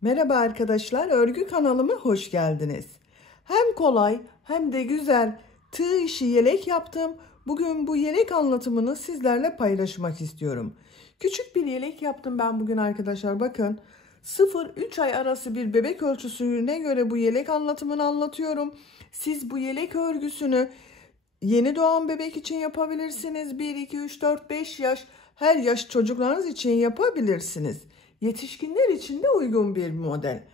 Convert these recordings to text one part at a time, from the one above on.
Merhaba arkadaşlar, örgü kanalıma hoş geldiniz. Hem kolay hem de güzel tığ işi yelek yaptım. Bugün bu yelek anlatımını sizlerle paylaşmak istiyorum. Küçük bir yelek yaptım ben bugün arkadaşlar. Bakın 0-3 ay arası bir bebek ölçüsüne göre bu yelek anlatımını anlatıyorum. Siz bu yelek örgüsünü yeni doğan bebek için yapabilirsiniz. 1, 2, 3, 4, 5 yaş, her yaş çocuklarınız için yapabilirsiniz. Yetişkinler için de uygun bir model.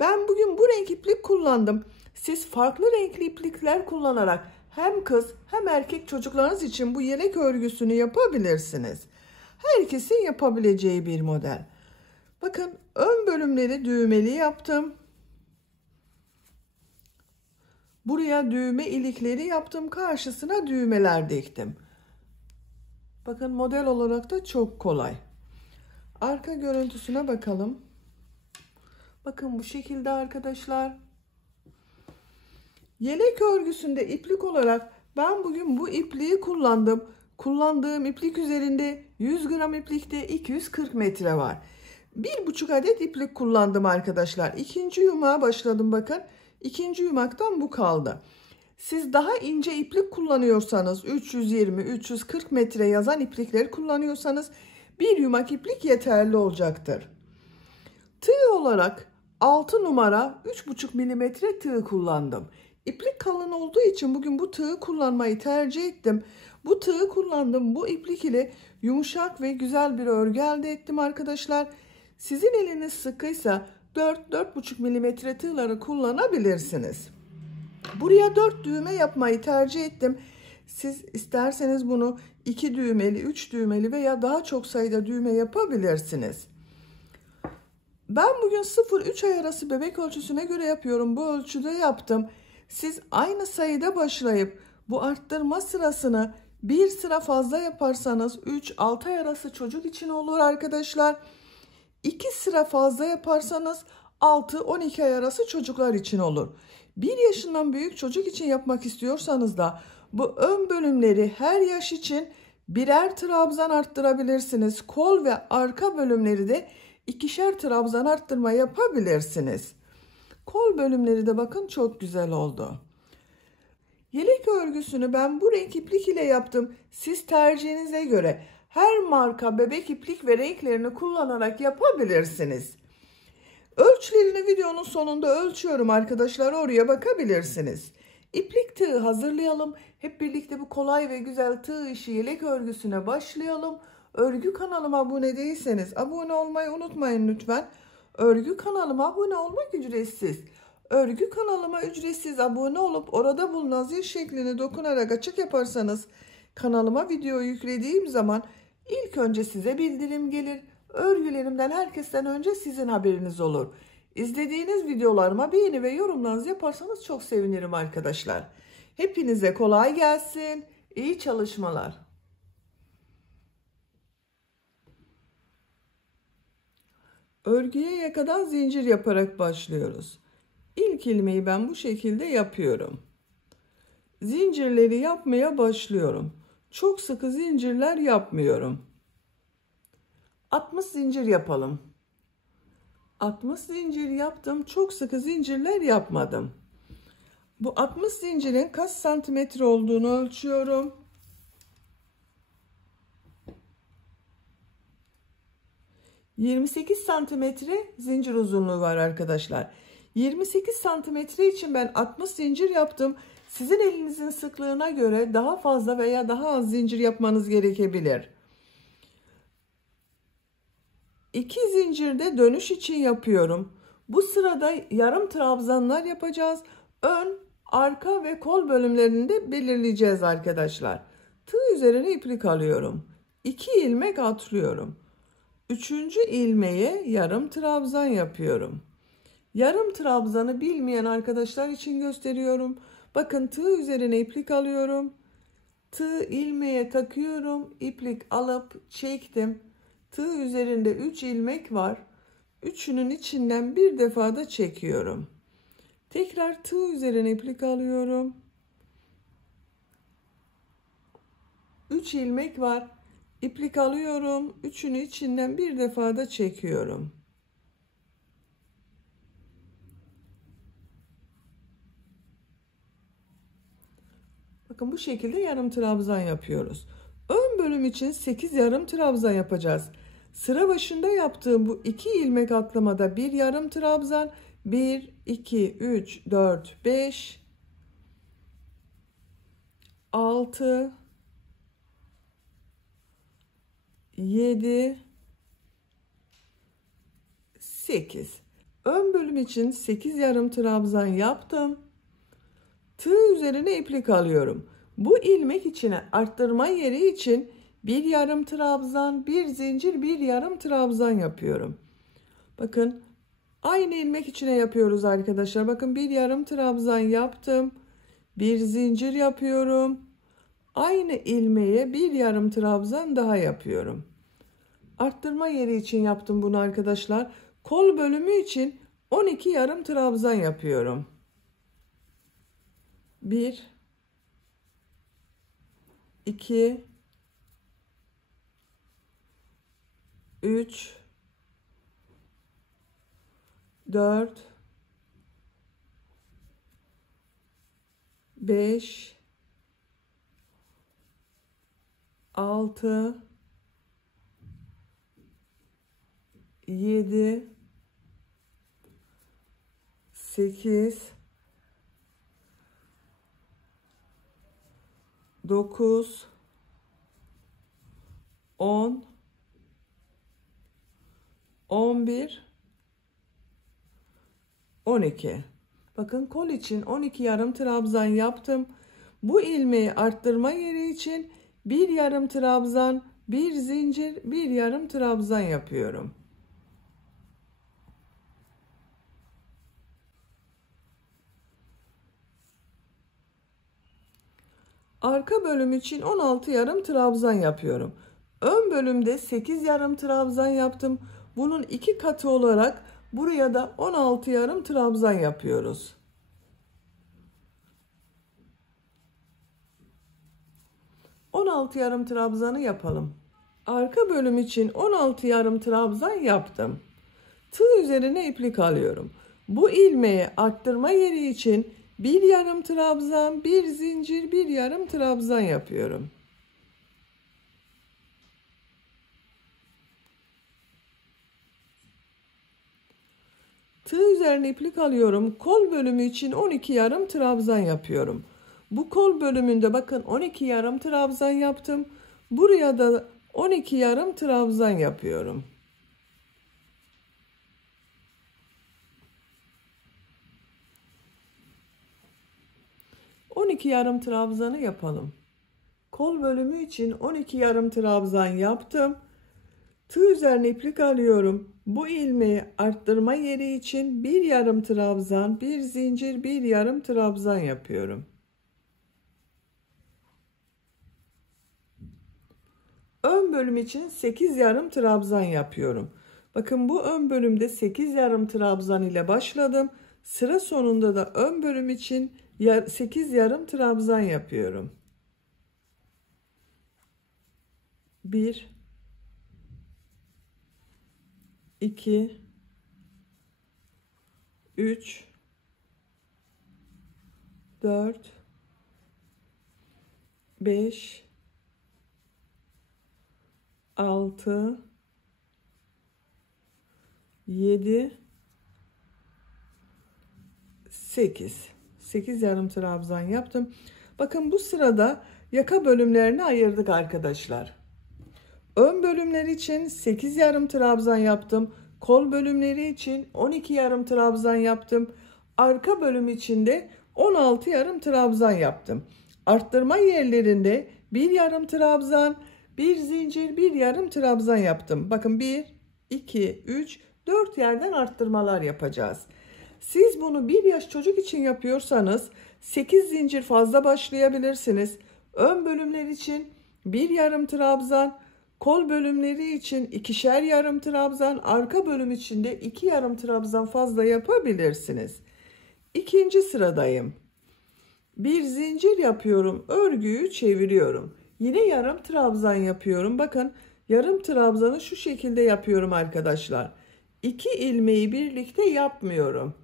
Ben bugün bu renk iplik kullandım. Siz farklı renkli iplikler kullanarak hem kız hem erkek çocuklarınız için bu yelek örgüsünü yapabilirsiniz. Herkesin yapabileceği bir model. Bakın ön bölümleri düğmeli yaptım. Buraya düğme ilikleri yaptım. Karşısına düğmeler diktim. Bakın model olarak da çok kolay. Arka görüntüsüne bakalım. Bakın bu şekilde arkadaşlar. Yelek örgüsünde iplik olarak ben bugün bu ipliği kullandım. Kullandığım iplik üzerinde 100 gram iplikte 240 metre var. 1,5 adet iplik kullandım arkadaşlar. İkinci yumağa başladım bakın. İkinci yumaktan bu kaldı. Siz daha ince iplik kullanıyorsanız 320-340 metre yazan iplikleri kullanıyorsanız bir yumak iplik yeterli olacaktır. Tığ olarak 6 numara 3,5 milimetre tığ kullandım. İplik kalın olduğu için bugün bu tığı kullanmayı tercih ettim. Bu tığı kullandım. Bu iplik ile yumuşak ve güzel bir örgü elde ettim arkadaşlar. Sizin eliniz sıkıysa 4-4,5 milimetre tığları kullanabilirsiniz. Buraya 4 düğme yapmayı tercih ettim. Siz isterseniz bunu 2 düğmeli, 3 düğmeli veya daha çok sayıda düğme yapabilirsiniz. Ben bugün 0-3 ay arası bebek ölçüsüne göre yapıyorum. Bu ölçüde yaptım. Siz aynı sayıda başlayıp bu arttırma sırasını bir sıra fazla yaparsanız 3-6 ay arası çocuk için olur arkadaşlar. 2 sıra fazla yaparsanız 6-12 ay arası çocuklar için olur. 1 yaşından büyük çocuk için yapmak istiyorsanız da bu ön bölümleri her yaş için birer trabzan arttırabilirsiniz. Kol ve arka bölümleri de ikişer trabzan arttırma yapabilirsiniz. Kol bölümleri de bakın çok güzel oldu. Yelek örgüsünü ben bu renk iplik ile yaptım. Siz tercihinize göre her marka bebek iplik ve renklerini kullanarak yapabilirsiniz. Ölçülerini videonun sonunda ölçüyorum arkadaşlar. Oraya bakabilirsiniz. İplik tığı hazırlayalım. Hep birlikte bu kolay ve güzel tığ işi yelek örgüsüne başlayalım. Örgü kanalıma abone değilseniz abone olmayı unutmayın lütfen. Örgü kanalıma abone olmak ücretsiz. Örgü kanalıma ücretsiz abone olup orada bulunan zil şeklini dokunarak açık yaparsanız kanalıma video yüklediğim zaman ilk önce size bildirim gelir. Örgülerimden herkesten önce sizin haberiniz olur. İzlediğiniz videolarıma beğeni ve yorumlarınızı yaparsanız çok sevinirim arkadaşlar. Hepinize kolay gelsin. İyi çalışmalar. Örgüye yakadan zincir yaparak başlıyoruz. İlk ilmeği ben bu şekilde yapıyorum. Zincirleri yapmaya başlıyorum. Çok sıkı zincirler yapmıyorum. 60 zincir yapalım. 60 zincir yaptım. Çok sıkı zincirler yapmadım. Bu 60 zincirin kaç santimetre olduğunu ölçüyorum. 28 santimetre zincir uzunluğu var arkadaşlar. 28 santimetre için ben 60 zincir yaptım. Sizin elinizin sıklığına göre daha fazla veya daha az zincir yapmanız gerekebilir. 2 zincirde dönüş için yapıyorum. Bu sırada yarım trabzanlar yapacağız. Ön, arka ve kol bölümlerini de belirleyeceğiz arkadaşlar. Tığ üzerine iplik alıyorum. 2 ilmek atlıyorum. 3. ilmeğe yarım trabzan yapıyorum. Yarım trabzanı bilmeyen arkadaşlar için gösteriyorum. Bakın tığ üzerine iplik alıyorum. Tığ ilmeğe takıyorum. İplik alıp çektim. Tığ üzerinde 3 ilmek var. Üçünün içinden bir defa da çekiyorum. Tekrar tığ üzerine iplik alıyorum. 3 ilmek var. İplik alıyorum. Üçünü içinden bir defa da çekiyorum. Bakın bu şekilde yarım trabzan yapıyoruz. Ön bölüm için 8 yarım trabzan yapacağız. Sıra başında yaptığım bu 2 ilmek atlamada bir yarım trabzan, 1, 2, 3, 4, 5, 6, 7, 8. Ön bölüm için 8 yarım trabzan yaptım. Tığ üzerine iplik alıyorum. Bu ilmek içine arttırma yeri için bir yarım trabzan, bir zincir, bir yarım trabzan yapıyorum. Bakın aynı ilmek içine yapıyoruz arkadaşlar. Bakın bir yarım trabzan yaptım. Bir zincir yapıyorum. Aynı ilmeğe bir yarım trabzan daha yapıyorum. Arttırma yeri için yaptım bunu arkadaşlar. Kol bölümü için 12 yarım trabzan yapıyorum. 1, 2, 3, 4, 5, 6, 7, 8, 9, 10, 11, 12. Bakın kol için 12 yarım trabzan yaptım. Bu ilmeği arttırma yeri için bir yarım trabzan, bir zincir, bir yarım trabzan yapıyorum. Arka bölüm için 16 yarım trabzan yapıyorum. Ön bölümde 8 yarım trabzan yaptım. Bunun 2 katı olarak buraya da 16 yarım trabzan yapıyoruz. ...16 yarım trabzanı yapalım. Arka bölüm için 16 yarım trabzan yaptım. Tığ üzerine iplik alıyorum. Bu ilmeği arttırma yeri için bir yarım trabzan, bir zincir, bir yarım trabzan yapıyorum. Tığ üzerine iplik alıyorum. Kol bölümü için 12 yarım trabzan yapıyorum. Bu kol bölümünde bakın 12 yarım trabzan yaptım. Buraya da 12 yarım trabzan yapıyorum. ...12 yarım trabzanı yapalım. Kol bölümü için 12 yarım trabzan yaptım. Tığ üzerine iplik alıyorum. Bu ilmeği arttırma yeri için bir yarım trabzan, bir zincir, bir yarım trabzan yapıyorum. Ön bölüm için 8 yarım trabzan yapıyorum. Bakın bu ön bölümde 8 yarım trabzan ile başladım. Sıra sonunda da ön bölüm için 8 yarım trabzan yapıyorum. 1, 2, 3, 4, 5, 6, 7, 8. 8 yarım trabzan yaptım. Bakın bu sırada yaka bölümlerini ayırdık arkadaşlar. Ön bölümler için 8 yarım trabzan yaptım. Kol bölümleri için 12 yarım trabzan yaptım. Arka bölüm için de 16 yarım trabzan yaptım. Arttırma yerlerinde bir yarım trabzan, bir zincir, bir yarım trabzan yaptım. Bakın 1, 2, 3, 4 yerden arttırmalar yapacağız. Siz bunu 1 yaş çocuk için yapıyorsanız 8 zincir fazla başlayabilirsiniz. Ön bölümler için bir yarım trabzan, kol bölümleri için 2'şer yarım trabzan, arka bölüm için de 2 yarım trabzan fazla yapabilirsiniz. İkinci sıradayım. Bir zincir yapıyorum, örgüyü çeviriyorum. Yine yarım trabzan yapıyorum. Bakın yarım trabzanı şu şekilde yapıyorum arkadaşlar. 2 ilmeği birlikte yapmıyorum.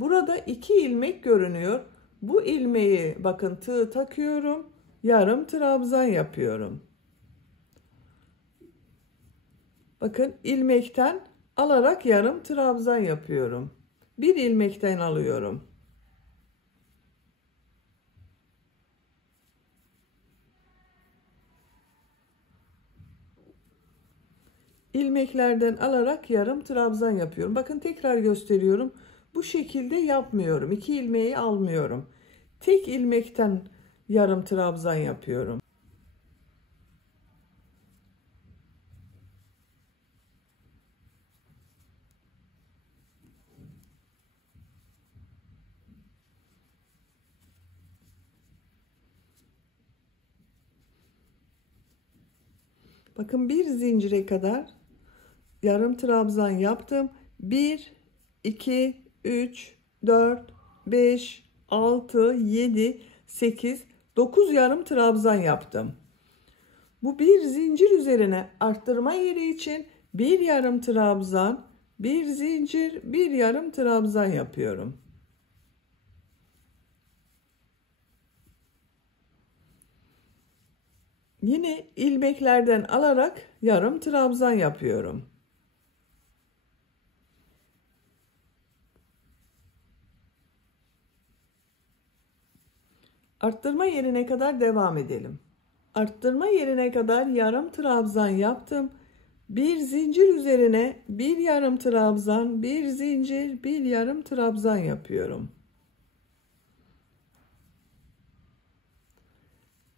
Burada 2 ilmek görünüyor. Bu ilmeği bakın tığ takıyorum. yarım trabzan yapıyorum. Bakın ilmekten alarak yarım trabzan yapıyorum. Bir ilmekten alıyorum. İlmeklerden alarak yarım trabzan yapıyorum. Bakın tekrar gösteriyorum. Bu şekilde yapmıyorum. 2 ilmeği almıyorum. Tek ilmekten yarım trabzan yapıyorum. Bakın bir zincire kadar yarım trabzan yaptım. 1, 2, 3, 4, 5, 6, 7, 8, 9 yarım trabzan yaptım. Bu bir zincir üzerine arttırma yeri için bir yarım trabzan, bir zincir, bir yarım trabzan yapıyorum. Yine ilmeklerden alarak yarım trabzan yapıyorum. Arttırma yerine kadar devam edelim. Arttırma yerine kadar yarım trabzan yaptım. Bir zincir üzerine bir yarım trabzan, bir zincir, bir yarım trabzan yapıyorum.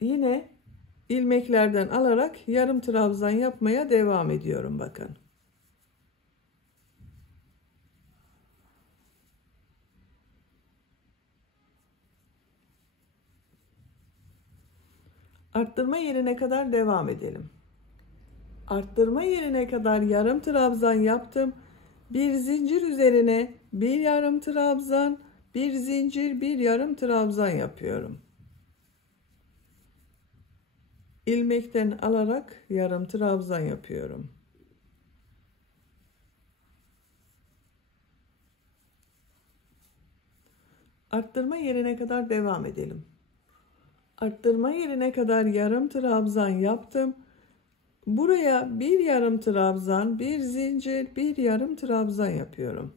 Yine ilmeklerden alarak yarım trabzan yapmaya devam ediyorum bakın. Arttırma yerine kadar devam edelim. Arttırma yerine kadar yarım trabzan yaptım. Bir zincir üzerine bir yarım trabzan, bir zincir, bir yarım trabzan yapıyorum. İlmekten alarak yarım trabzan yapıyorum. Arttırma yerine kadar devam edelim. Arttırma yerine kadar yarım trabzan yaptım. Buraya bir yarım trabzan, bir zincir, bir yarım trabzan yapıyorum.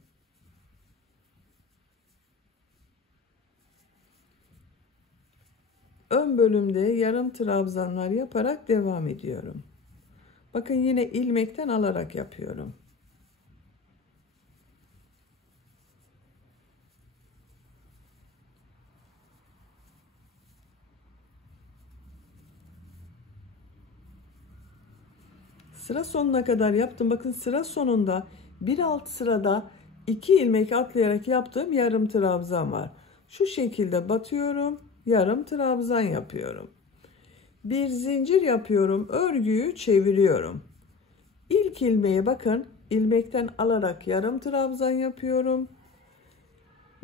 Ön bölümde yarım trabzanlar yaparak devam ediyorum. Bakın yine ilmekten alarak yapıyorum. Sıra sonuna kadar yaptım. Bakın sıra sonunda bir alt sırada 2 ilmek atlayarak yaptığım yarım trabzan var. Şu şekilde batıyorum, yarım trabzan yapıyorum. Bir zincir yapıyorum, örgüyü çeviriyorum. İlk ilmeğe bakın, ilmekten alarak yarım trabzan yapıyorum.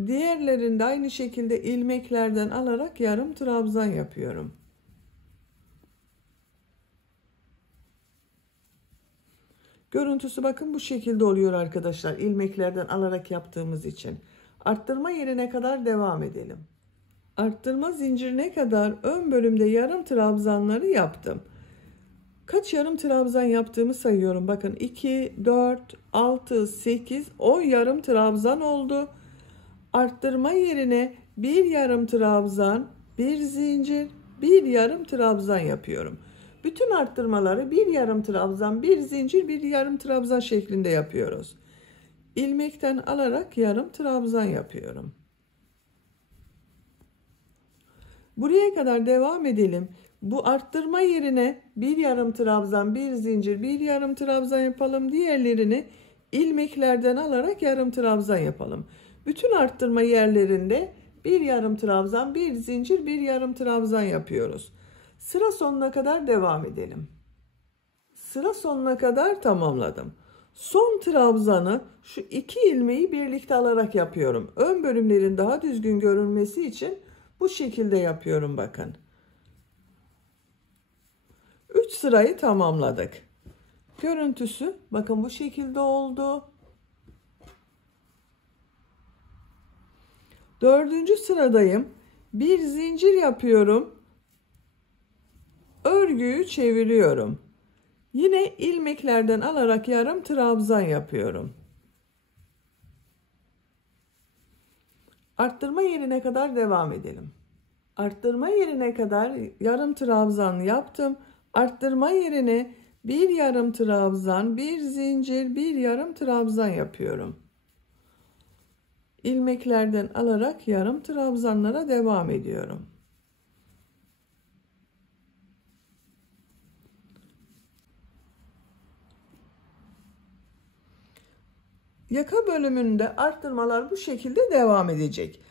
Diğerlerinde aynı şekilde ilmeklerden alarak yarım trabzan yapıyorum. Görüntüsü bakın bu şekilde oluyor arkadaşlar. İlmeklerden alarak yaptığımız için. Arttırma yerine kadar devam edelim. Arttırma zincirine kadar ön bölümde yarım trabzanları yaptım. Kaç yarım trabzan yaptığımı sayıyorum. Bakın 2, 4, 6, 8, 10 yarım trabzan oldu. Arttırma yerine bir yarım trabzan, bir zincir, bir yarım trabzan yapıyorum. Bütün arttırmaları bir yarım trabzan, bir zincir, bir yarım trabzan şeklinde yapıyoruz. İlmekten alarak yarım trabzan yapıyorum. Buraya kadar devam edelim. Bu arttırma yerine bir yarım trabzan, bir zincir, bir yarım trabzan yapalım. Diğerlerini ilmeklerden alarak yarım trabzan yapalım. Bütün arttırma yerlerinde bir yarım trabzan, bir zincir, bir yarım trabzan yapıyoruz. Sıra sonuna kadar devam edelim. Sıra sonuna kadar tamamladım. Son trabzanı şu 2 ilmeği birlikte alarak yapıyorum. Ön bölümlerin daha düzgün görünmesi için bu şekilde yapıyorum bakın. 3 sırayı tamamladık. Görüntüsü bakın bu şekilde oldu. 4. sıradayım. Bir zincir yapıyorum. Örgüyü çeviriyorum. Yine ilmeklerden alarak yarım trabzan yapıyorum. Arttırma yerine kadar devam edelim. Arttırma yerine kadar yarım trabzan yaptım. Arttırma yerine bir yarım trabzan, bir zincir, bir yarım trabzan yapıyorum. İlmeklerden alarak yarım trabzanlara devam ediyorum. Yaka bölümünde arttırmalar bu şekilde devam edecek.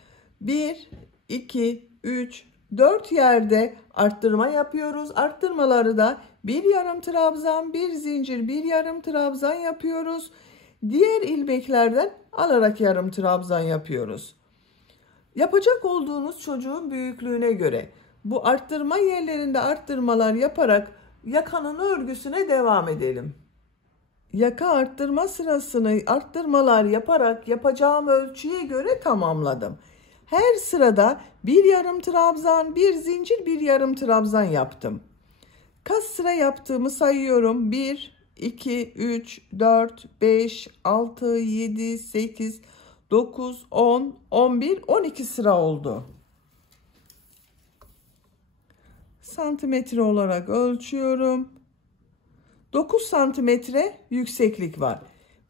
1, 2, 3, 4 yerde arttırma yapıyoruz. Arttırmaları da bir yarım trabzan, bir zincir, bir yarım trabzan yapıyoruz. Diğer ilmeklerden alarak yarım trabzan yapıyoruz. Yapacak olduğunuz çocuğun büyüklüğüne göre bu arttırma yerlerinde arttırmalar yaparak yakanın örgüsüne devam edelim. Yaka arttırma sırasını arttırmalar yaparak yapacağım ölçüye göre tamamladım. Her sırada bir yarım trabzan, bir zincir, bir yarım trabzan yaptım. Kaç sıra yaptığımı sayıyorum. 1, 2, 3, 4, 5, 6, 7, 8, 9, 10, 11, 12 sıra oldu. Santimetre olarak ölçüyorum. 9 santimetre yükseklik var.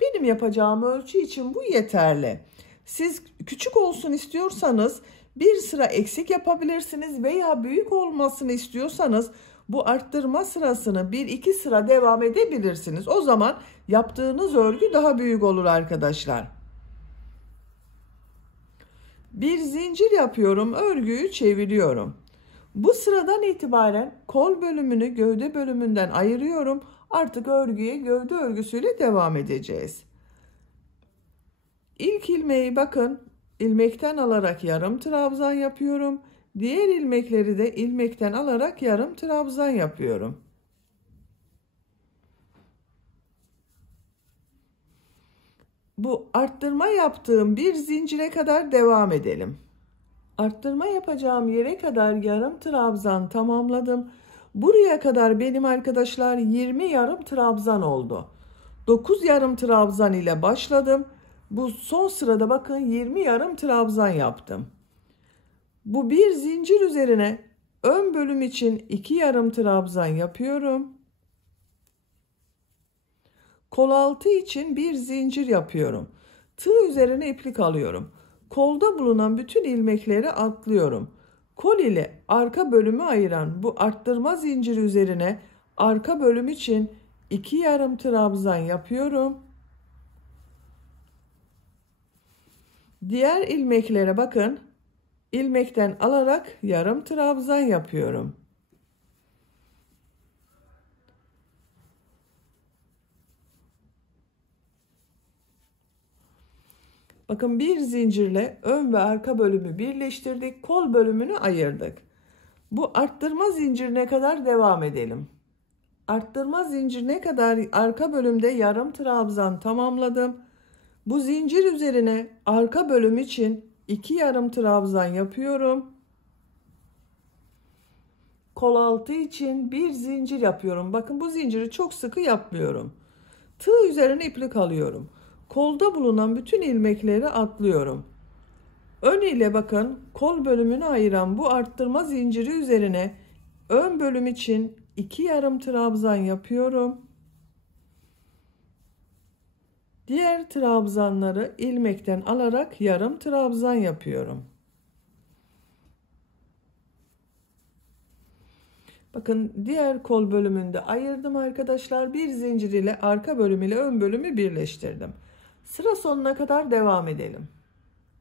Benim yapacağım ölçü için bu yeterli. Siz küçük olsun istiyorsanız bir sıra eksik yapabilirsiniz veya büyük olmasını istiyorsanız bu arttırma sırasını 1-2 sıra devam edebilirsiniz. O zaman yaptığınız örgü daha büyük olur arkadaşlar. Bir zincir yapıyorum, örgüyü çeviriyorum. Bu sıradan itibaren kol bölümünü gövde bölümünden ayırıyorum. Artık örgüye gövde örgüsüyle devam edeceğiz. İlk ilmeği bakın ilmekten alarak yarım trabzan yapıyorum. Diğer ilmekleri de ilmekten alarak yarım trabzan yapıyorum. Bu arttırma yaptığım bir zincire kadar devam edelim. Arttırma yapacağım yere kadar yarım trabzan tamamladım. Buraya kadar benim arkadaşlar 20 yarım trabzan oldu. 9 yarım trabzan ile başladım. Bu son sırada bakın 20 yarım trabzan yaptım. Bu bir zincir üzerine ön bölüm için 2 yarım trabzan yapıyorum. Kol altı için bir zincir yapıyorum. Tığ üzerine iplik alıyorum. Kolda bulunan bütün ilmekleri atlıyorum. Kol ile arka bölümü ayıran bu arttırma zinciri üzerine arka bölüm için 2 yarım trabzan yapıyorum. Diğer ilmeklere bakın. İlmekten alarak yarım trabzan yapıyorum. Bakın bir zincirle ön ve arka bölümü birleştirdik. Kol bölümünü ayırdık. Bu arttırma zincirine kadar devam edelim. Arttırma zincirine kadar arka bölümde yarım trabzan tamamladım. Bu zincir üzerine arka bölüm için 2 yarım trabzan yapıyorum. Kol altı için bir zincir yapıyorum. Bakın bu zinciri çok sıkı yapmıyorum. Tığ üzerine iplik alıyorum. Kolda bulunan bütün ilmekleri atlıyorum. Ön ile bakın kol bölümünü ayıran bu arttırma zinciri üzerine ön bölüm için 2 yarım trabzan yapıyorum. Diğer trabzanları ilmekten alarak yarım trabzan yapıyorum. Bakın diğer kol bölümünde ayırdım arkadaşlar. Bir zincir ile arka bölüm ile ön bölümü birleştirdim. Sıra sonuna kadar devam edelim.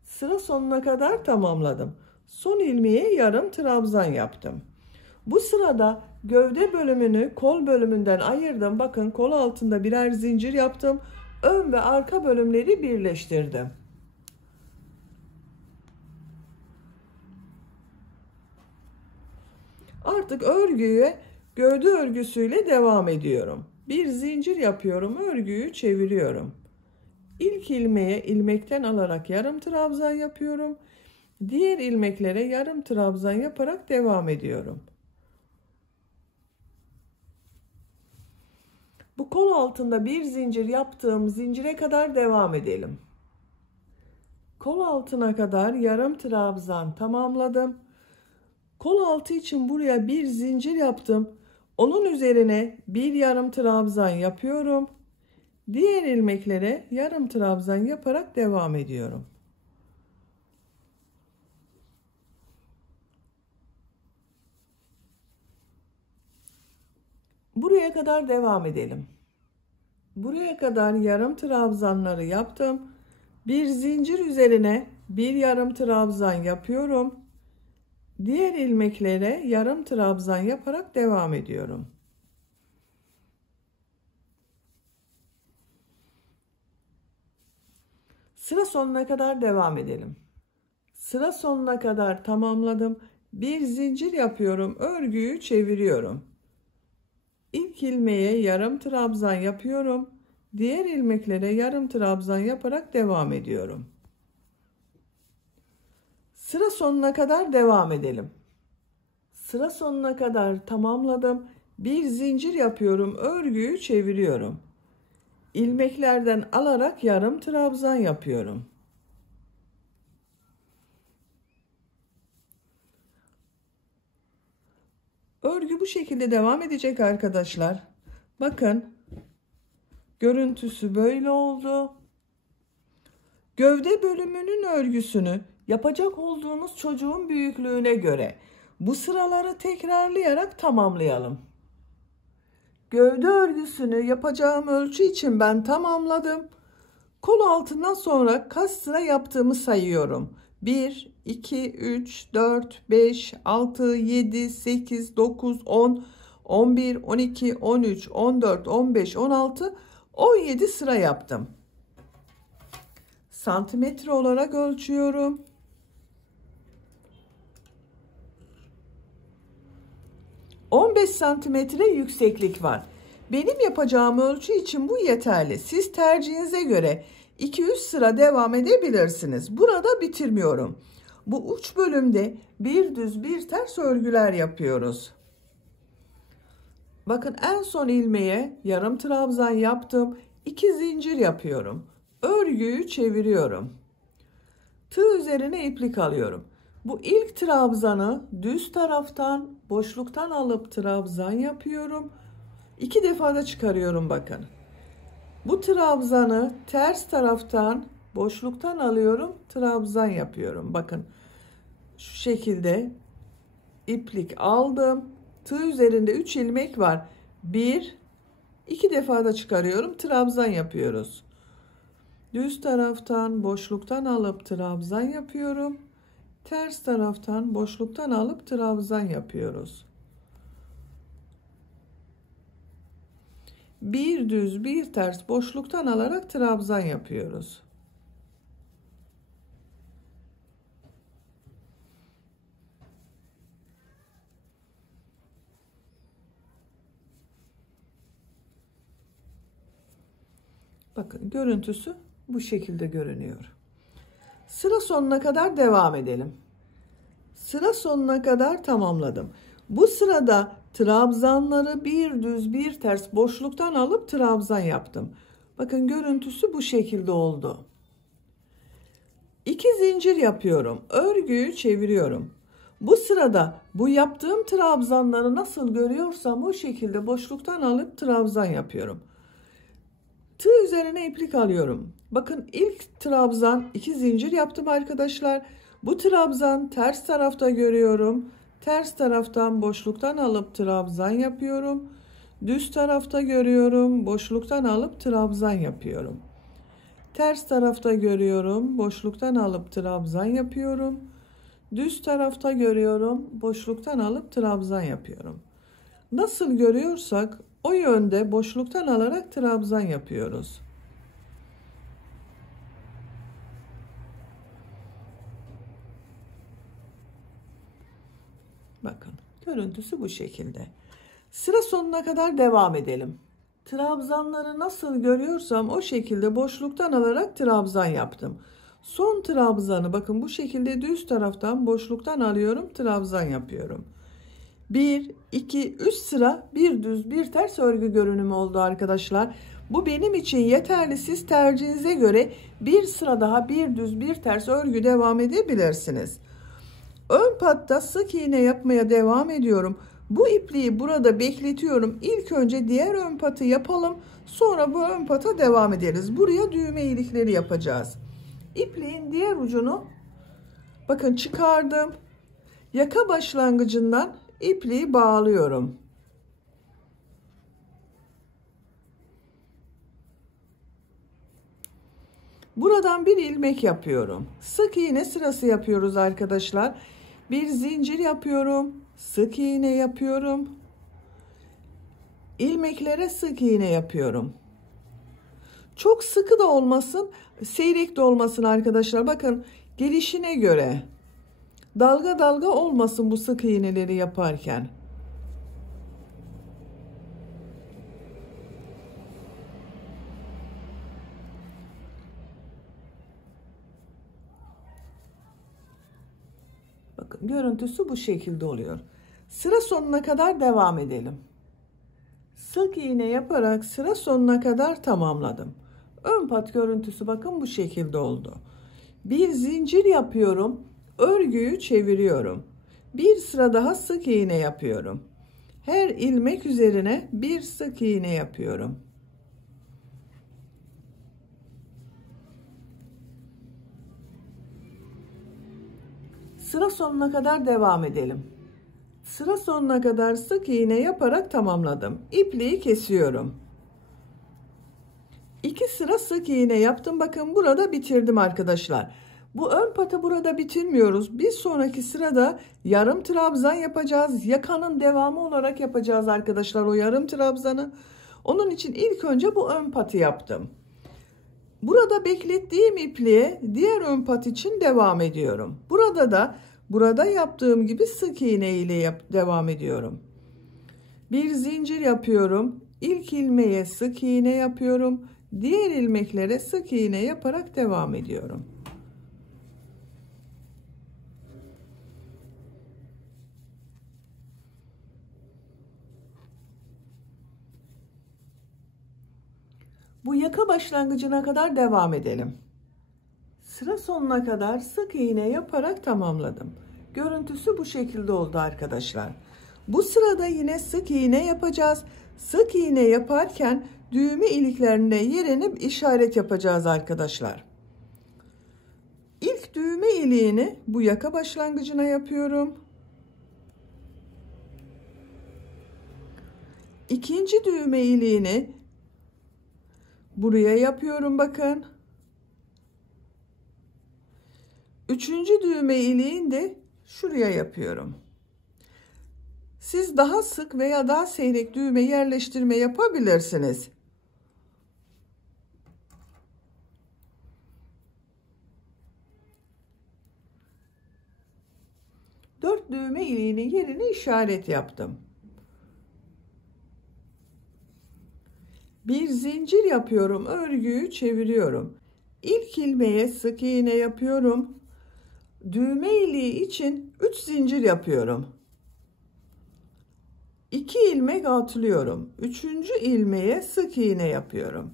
Sıra sonuna kadar tamamladım. Son ilmeğe yarım trabzan yaptım. Bu sırada gövde bölümünü kol bölümünden ayırdım. Bakın kol altında birer zincir yaptım. Ön ve arka bölümleri birleştirdim. Artık örgüye gövde örgüsüyle devam ediyorum. Bir zincir yapıyorum, örgüyü çeviriyorum. İlk ilmeğe ilmekten alarak yarım trabzan yapıyorum. Diğer ilmeklere yarım trabzan yaparak devam ediyorum. Bu kol altında bir zincir yaptığım zincire kadar devam edelim. Kol altına kadar yarım trabzan tamamladım. Kol altı için buraya bir zincir yaptım. Onun üzerine bir yarım trabzan yapıyorum. Diğer ilmeklere yarım trabzan yaparak devam ediyorum. Buraya kadar devam edelim. Buraya kadar yarım trabzanları yaptım. Bir zincir üzerine bir yarım trabzan yapıyorum. Diğer ilmeklere yarım trabzan yaparak devam ediyorum. Sıra sonuna kadar devam edelim. Sıra sonuna kadar tamamladım. Bir zincir yapıyorum. Örgüyü çeviriyorum. İlk ilmeğe yarım trabzan yapıyorum. Diğer ilmeklere yarım trabzan yaparak devam ediyorum. Sıra sonuna kadar devam edelim. Sıra sonuna kadar tamamladım. Bir zincir yapıyorum. Örgüyü çeviriyorum. İlmeklerden alarak yarım trabzan yapıyorum. Örgü bu şekilde devam edecek arkadaşlar. Bakın. Görüntüsü böyle oldu. Gövde bölümünün örgüsünü yapacak olduğunuz çocuğun büyüklüğüne göre bu sıraları tekrarlayarak tamamlayalım. Gövde örgüsünü yapacağım ölçü için ben tamamladım. Kol altından sonra kaç sıra yaptığımı sayıyorum. 1, 2, 3, 4, 5, 6, 7, 8, 9, 10, 11, 12, 13, 14, 15, 16, 17 sıra yaptım. Santimetre olarak ölçüyorum. ...15 santimetre yükseklik var. Benim yapacağım ölçü için bu yeterli. Siz tercihinize göre 2-3 sıra devam edebilirsiniz. Burada bitirmiyorum. Bu uç bölümde bir düz bir ters örgüler yapıyoruz. Bakın en son ilmeğe yarım trabzan yaptım. 2 zincir yapıyorum. Örgüyü çeviriyorum. Tığ üzerine iplik alıyorum. Bu ilk trabzanı düz taraftan boşluktan alıp trabzan yapıyorum. 2 defa da çıkarıyorum bakın. Bu trabzanı ters taraftan boşluktan alıyorum, trabzan yapıyorum. Bakın şu şekilde iplik aldım. Tığ üzerinde 3 ilmek var. 1 2 defa da çıkarıyorum, trabzan yapıyoruz. Düz taraftan boşluktan alıp trabzan yapıyorum. Ters taraftan boşluktan alıp trabzan yapıyoruz. Bir düz bir ters boşluktan alarak trabzan yapıyoruz. Bakın görüntüsü bu şekilde görünüyor. Sıra sonuna kadar devam edelim. Sıra sonuna kadar tamamladım. Bu sırada trabzanları bir düz bir ters boşluktan alıp trabzan yaptım. Bakın görüntüsü bu şekilde oldu. 2 zincir yapıyorum. Örgüyü çeviriyorum. Bu sırada bu yaptığım trabzanları nasıl görüyorsam o şekilde boşluktan alıp trabzan yapıyorum. Tığ üzerine iplik alıyorum. Bakın ilk trabzan 2 zincir yaptım arkadaşlar. Bu trabzan ters tarafta görüyorum. Ters taraftan boşluktan alıp trabzan yapıyorum. Düz tarafta görüyorum. Boşluktan alıp trabzan yapıyorum. Ters tarafta görüyorum. Boşluktan alıp trabzan yapıyorum. Düz tarafta görüyorum. Boşluktan alıp trabzan yapıyorum. Nasıl görüyorsak o yönde boşluktan alarak trabzan yapıyoruz. Bakın görüntüsü bu şekilde. Sıra sonuna kadar devam edelim. Trabzanları nasıl görüyorsam o şekilde boşluktan alarak trabzan yaptım. Son trabzanı bakın bu şekilde düz taraftan boşluktan alıyorum, trabzan yapıyorum. 1 2, 3 sıra bir düz bir ters örgü görünümü oldu arkadaşlar. Bu benim için yeterli. Siz tercihinize göre bir sıra daha bir düz bir ters örgü devam edebilirsiniz. Ön patta sık iğne yapmaya devam ediyorum. Bu ipliği burada bekletiyorum. İlk önce diğer ön patı yapalım. Sonra bu ön pata devam ederiz. Buraya düğme iyilikleri yapacağız. İpliğin diğer ucunu bakın çıkardım. Yaka başlangıcından ipliği bağlıyorum. Buradan bir ilmek yapıyorum. Sık iğne sırası yapıyoruz arkadaşlar. Bir zincir yapıyorum. Sık iğne yapıyorum. İlmeklere sık iğne yapıyorum. Çok sıkı da olmasın, seyrek de olmasın arkadaşlar. Bakın gelişine göre. Dalga dalga olmasın bu sık iğneleri yaparken. Bakın görüntüsü bu şekilde oluyor. Sıra sonuna kadar devam edelim. Sık iğne yaparak sıra sonuna kadar tamamladım. Ön pat görüntüsü bakın bu şekilde oldu. Bir zincir yapıyorum. Örgüyü çeviriyorum. Bir sıra daha sık iğne yapıyorum. Her ilmek üzerine bir sık iğne yapıyorum. Sıra sonuna kadar devam edelim. Sıra sonuna kadar sık iğne yaparak tamamladım. İpliği kesiyorum. 2 sıra sık iğne yaptım. Bakın burada bitirdim arkadaşlar. Bu ön patı burada bitirmiyoruz. Bir sonraki sırada yarım trabzan yapacağız. Yakanın devamı olarak yapacağız arkadaşlar o yarım trabzanı. Onun için ilk önce bu ön patı yaptım. Burada beklettiğim ipliğe diğer ön pat için devam ediyorum. Burada yaptığım gibi sık iğne ile devam ediyorum. Bir zincir yapıyorum. İlk ilmeğe sık iğne yapıyorum. Diğer ilmeklere sık iğne yaparak devam ediyorum. Bu yaka başlangıcına kadar devam edelim. Sıra sonuna kadar sık iğne yaparak tamamladım. Görüntüsü bu şekilde oldu arkadaşlar. Bu sırada yine sık iğne yapacağız. Sık iğne yaparken düğme iliklerine yerini işaret yapacağız arkadaşlar. İlk düğme iliğini bu yaka başlangıcına yapıyorum. İkinci düğme iliğini buraya yapıyorum bakın. Üçüncü düğme iliğini de şuraya yapıyorum. Siz daha sık veya daha seyrek düğme yerleştirme yapabilirsiniz. Dört düğme iliğinin yerine işaret yaptım. Bir zincir yapıyorum, örgüyü çeviriyorum. İlk ilmeğe sık iğne yapıyorum. Düğme iliği için 3 zincir yapıyorum. 2 ilmek atlıyorum. 3. ilmeğe sık iğne yapıyorum.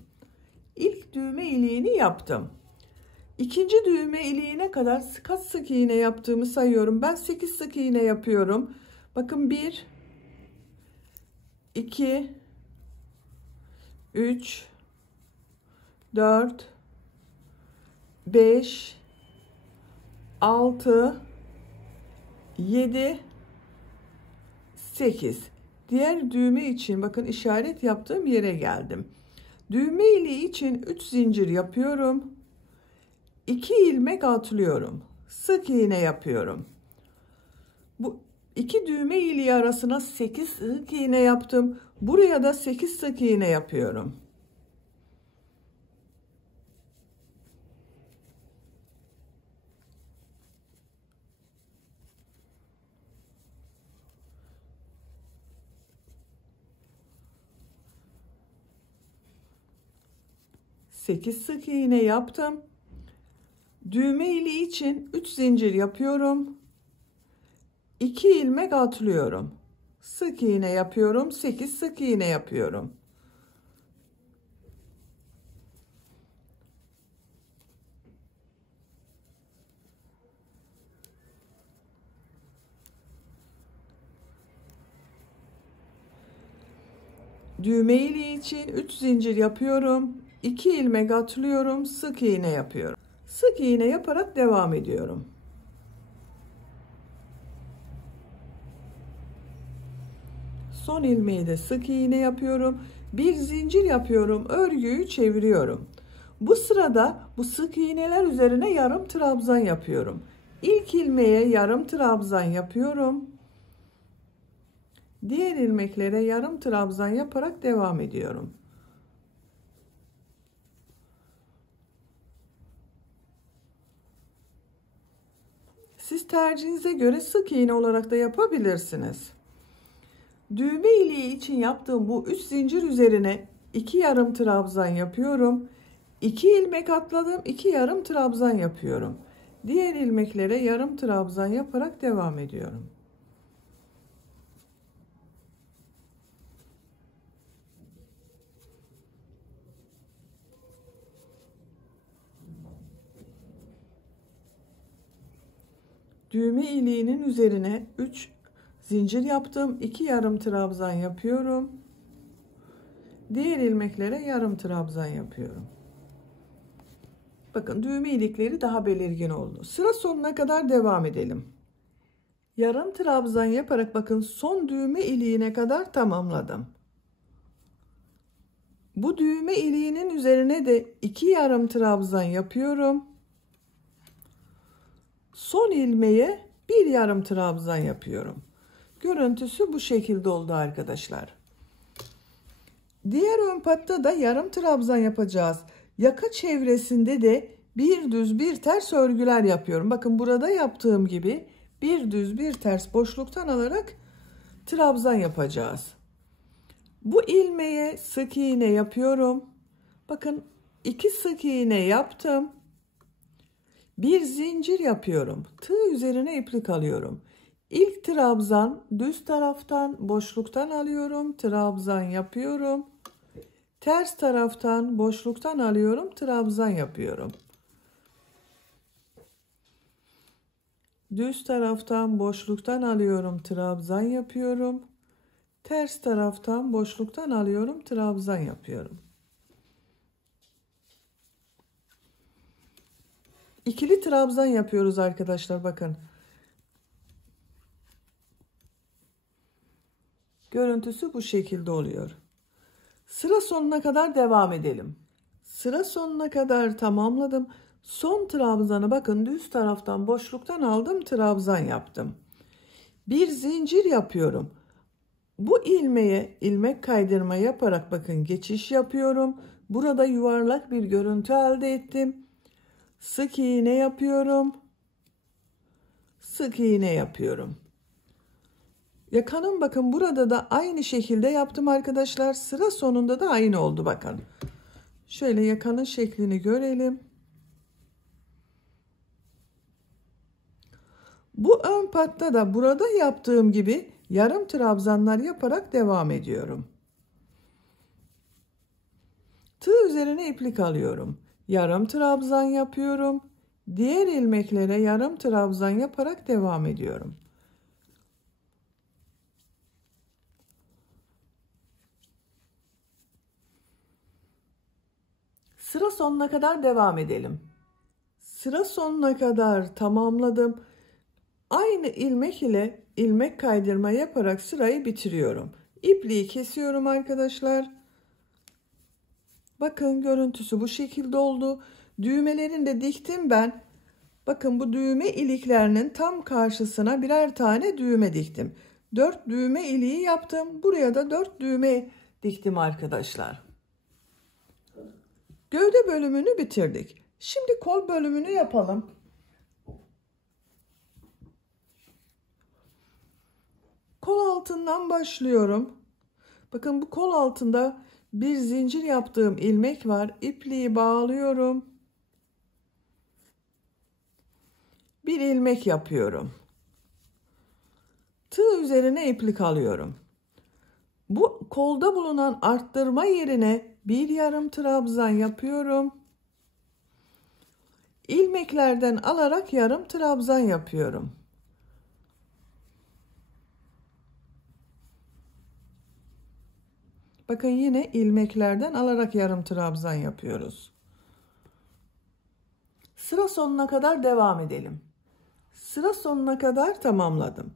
İlk düğme iliğini yaptım. İkinci düğme iliğine kadar kaç sık iğne yaptığımı sayıyorum. Ben 8 sık iğne yapıyorum. Bakın 1 2 3 4 5 6 7 8. Diğer düğme için bakın işaret yaptığım yere geldim. Düğme iliği için 3 zincir yapıyorum. 2 ilmek atlıyorum. Sık iğne yapıyorum. Bu iki düğme iliği arasına 8 sık iğne yaptım. Buraya da 8 sık iğne yapıyorum. Sekiz sık iğne yaptım. Düğme iliği için 3 zincir yapıyorum. 2 ilmek atlıyorum. sık iğne yapıyorum, 8 sık iğne yapıyorum. Düğme iliği için 3 zincir yapıyorum. 2 ilmek atlıyorum, sık iğne yapıyorum. Sık iğne yaparak devam ediyorum. Son ilmeği de sık iğne yapıyorum. Bir zincir yapıyorum, örgüyü çeviriyorum. Bu sırada bu sık iğneler üzerine yarım trabzan yapıyorum. İlk ilmeğe yarım trabzan yapıyorum. Diğer ilmeklere yarım trabzan yaparak devam ediyorum. Siz tercihinize göre sık iğne olarak da yapabilirsiniz. Düğme iliği için yaptığım bu 3 zincir üzerine 2 yarım trabzan yapıyorum. 2 ilmek atladım, 2 yarım trabzan yapıyorum. Diğer ilmeklere yarım trabzan yaparak devam ediyorum. Düğme iliğinin üzerine 3 zincir yaptım. 2 yarım trabzan yapıyorum. Diğer ilmeklere yarım trabzan yapıyorum. Bakın düğme ilikleri daha belirgin oldu. Sıra sonuna kadar devam edelim. Yarım trabzan yaparak bakın son düğme iliğine kadar tamamladım. Bu düğme iliğinin üzerine de 2 yarım trabzan yapıyorum. Son ilmeğe 1 yarım trabzan yapıyorum. Görüntüsü bu şekilde oldu arkadaşlar. Diğer ön patta da yarım trabzan yapacağız. Yaka çevresinde de bir düz bir ters örgüler yapıyorum. Bakın burada yaptığım gibi bir düz bir ters boşluktan alarak trabzan yapacağız. Bu ilmeğe sık iğne yapıyorum. Bakın 2 sık iğne yaptım. Bir zincir yapıyorum. Tığ üzerine iplik alıyorum. İlk trabzan düz taraftan boşluktan alıyorum. Trabzan yapıyorum. Ters taraftan boşluktan alıyorum. Trabzan yapıyorum. Düz taraftan boşluktan alıyorum. Trabzan yapıyorum. Ters taraftan boşluktan alıyorum. Trabzan yapıyorum. İkili trabzan yapıyoruz arkadaşlar, bakın. Görüntüsü bu şekilde oluyor. Sıra sonuna kadar devam edelim. Sıra sonuna kadar tamamladım. Son trabzanı bakın düz taraftan boşluktan aldım, trabzan yaptım. Bir zincir yapıyorum. Bu ilmeğe ilmek kaydırma yaparak bakın geçiş yapıyorum. Burada yuvarlak bir görüntü elde ettim. Sık iğne yapıyorum. Sık iğne yapıyorum. Yakanın bakın burada da aynı şekilde yaptım arkadaşlar. Sıra sonunda da aynı oldu bakın. Şöyle yakanın şeklini görelim. Bu ön patta da burada yaptığım gibi yarım trabzanlar yaparak devam ediyorum. Tığ üzerine iplik alıyorum. Yarım trabzan yapıyorum. Diğer ilmeklere yarım trabzan yaparak devam ediyorum. Sıra sonuna kadar devam edelim. Sıra sonuna kadar tamamladım. Aynı ilmek ile ilmek kaydırma yaparak sırayı bitiriyorum. İpliği kesiyorum arkadaşlar. Bakın görüntüsü bu şekilde oldu. Düğmelerini de diktim ben. Bakın bu düğme iliklerinin tam karşısına birer tane düğme diktim. 4 düğme iliği yaptım. Buraya da 4 düğme diktim arkadaşlar. Gövde bölümünü bitirdik. Şimdi kol bölümünü yapalım. Kol altından başlıyorum. Bakın bu kol altında bir zincir yaptığım ilmek var. İpliği bağlıyorum. Bir ilmek yapıyorum. Tığ üzerine iplik alıyorum. Bu kolda bulunan arttırma yerine bir yarım trabzan yapıyorum. İlmeklerden alarak yarım trabzan yapıyorum. Bakın yine ilmeklerden alarak yarım trabzan yapıyoruz. Sıra sonuna kadar devam edelim. Sıra sonuna kadar tamamladım.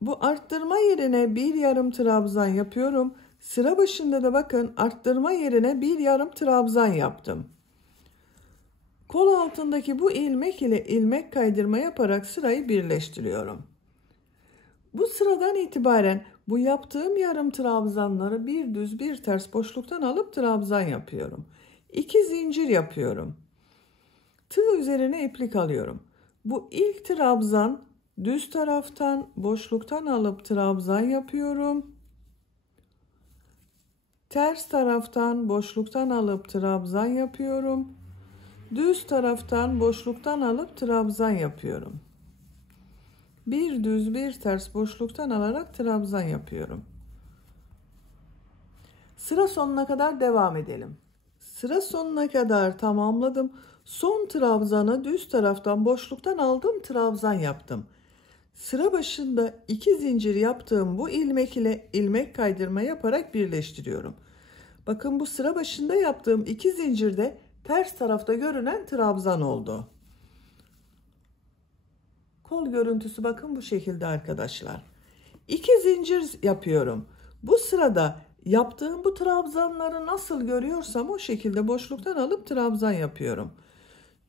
Bu arttırma yerine bir yarım trabzan yapıyorum. Sıra başında da bakın arttırma yerine bir yarım trabzan yaptım. Kol altındaki bu ilmek ile ilmek kaydırma yaparak sırayı birleştiriyorum. Bu sıradan itibaren bu yaptığım yarım trabzanları bir düz bir ters boşluktan alıp trabzan yapıyorum. 2 zincir yapıyorum. Tığ üzerine iplik alıyorum. Bu ilk trabzan düz taraftan boşluktan alıp trabzan yapıyorum. Ters taraftan boşluktan alıp trabzan yapıyorum. Düz taraftan boşluktan alıp trabzan yapıyorum. Bir düz bir ters boşluktan alarak trabzan yapıyorum. Sıra sonuna kadar devam edelim. Sıra sonuna kadar tamamladım. Son trabzanı düz taraftan boşluktan aldım, trabzan yaptım. Sıra başında 2 zincir yaptığım bu ilmek ile ilmek kaydırma yaparak birleştiriyorum. Bakın bu sıra başında yaptığım 2 zincirde ters tarafta görünen trabzan oldu. Kol görüntüsü bakın bu şekilde arkadaşlar. 2 zincir yapıyorum. Bu sırada yaptığım bu trabzanları nasıl görüyorsam o şekilde boşluktan alıp trabzan yapıyorum.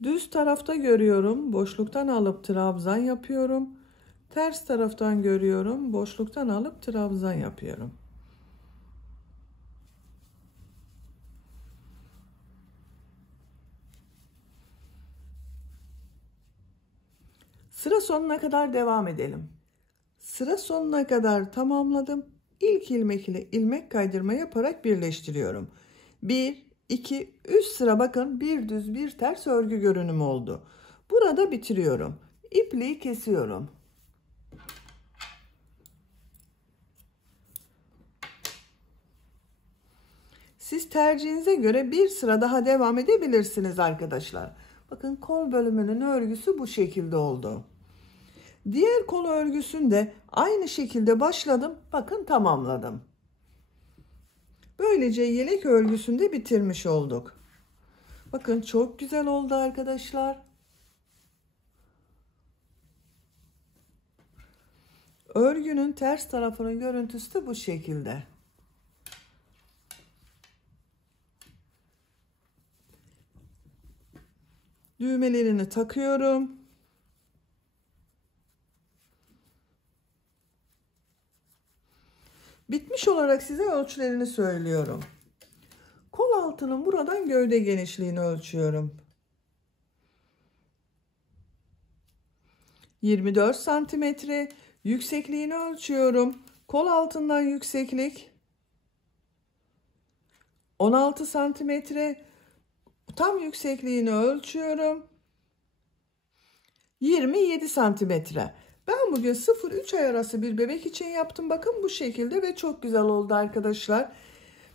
Düz tarafta görüyorum, boşluktan alıp trabzan yapıyorum. Ters taraftan görüyorum, boşluktan alıp trabzan yapıyorum. Sıra sonuna kadar devam edelim. Sıra sonuna kadar tamamladım. İlk ilmek ile ilmek kaydırma yaparak birleştiriyorum. 1, 2, 3 sıra bakın bir düz bir ters örgü görünümü oldu. Burada bitiriyorum. İpliği kesiyorum. Siz tercihinize göre bir sıra daha devam edebilirsiniz arkadaşlar. Bakın kol bölümünün örgüsü bu şekilde oldu. Diğer kol örgüsünde aynı şekilde başladım. Bakın tamamladım. Böylece yelek örgüsünde bitirmiş olduk. Bakın çok güzel oldu arkadaşlar. Örgünün ters tarafının görüntüsü de bu şekilde. Düğmelerini takıyorum. Bitmiş olarak size ölçülerini söylüyorum. Kol altının buradan gövde genişliğini ölçüyorum. 24 santimetre. Yüksekliğini ölçüyorum. Kol altından yükseklik 16 santimetre. Tam yüksekliğini ölçüyorum. 27 santimetre. Ben bugün 0-3 ay arası bir bebek için yaptım. Bakın bu şekilde ve çok güzel oldu arkadaşlar.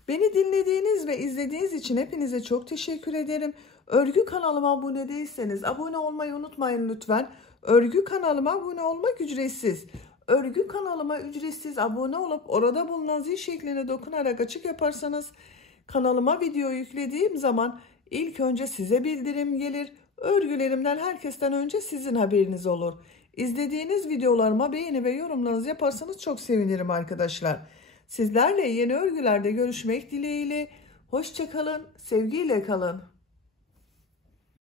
Beni dinlediğiniz ve izlediğiniz için hepinize çok teşekkür ederim. Örgü kanalıma abone değilseniz abone olmayı unutmayın lütfen. Örgü kanalıma abone olmak ücretsiz. Örgü kanalıma ücretsiz abone olup orada bulunan zil şekline dokunarak açık yaparsanız kanalıma video yüklediğim zaman ilk önce size bildirim gelir. Örgülerimden herkesten önce sizin haberiniz olur. İzlediğiniz videolarıma beğeni ve yorumlarınızı yaparsanız çok sevinirim arkadaşlar. Sizlerle yeni örgülerde görüşmek dileğiyle. Hoşça kalın, sevgiyle kalın.